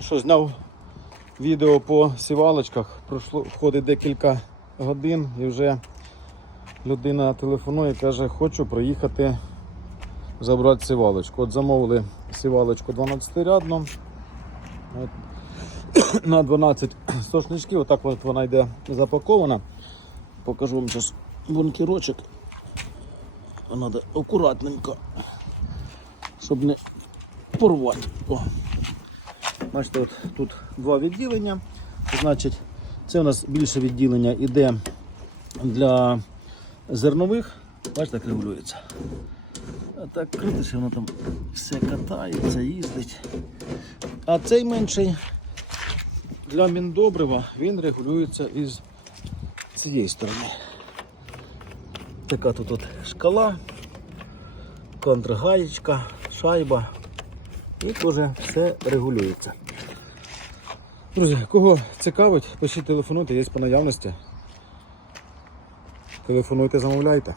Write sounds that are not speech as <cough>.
що зняв відео по сівалочках. Пройшло входить декілька годин і вже людина телефонує і каже, хочу проїхати забрати сівалочку. От замовили сівалочку 12-рядну. <coughs> На 12 сошничків, отак от вона йде запакована. Покажу вам зараз бункерочок. Треба акуратненько, щоб не порвати. Бачите, от тут два відділення. Значить, це у нас більше відділення йде для зернових. Бачите, як регулюється. А так крутиш, воно там все катається, їздить. А цей менший для міндобрива він регулюється із цієї сторони. Така тут от шкала, контргаєчка, шайба. І теж все регулюється. Друзі, кого цікавить, пишіть телефонуйте, є по наявності. Телефонуйте, замовляйте.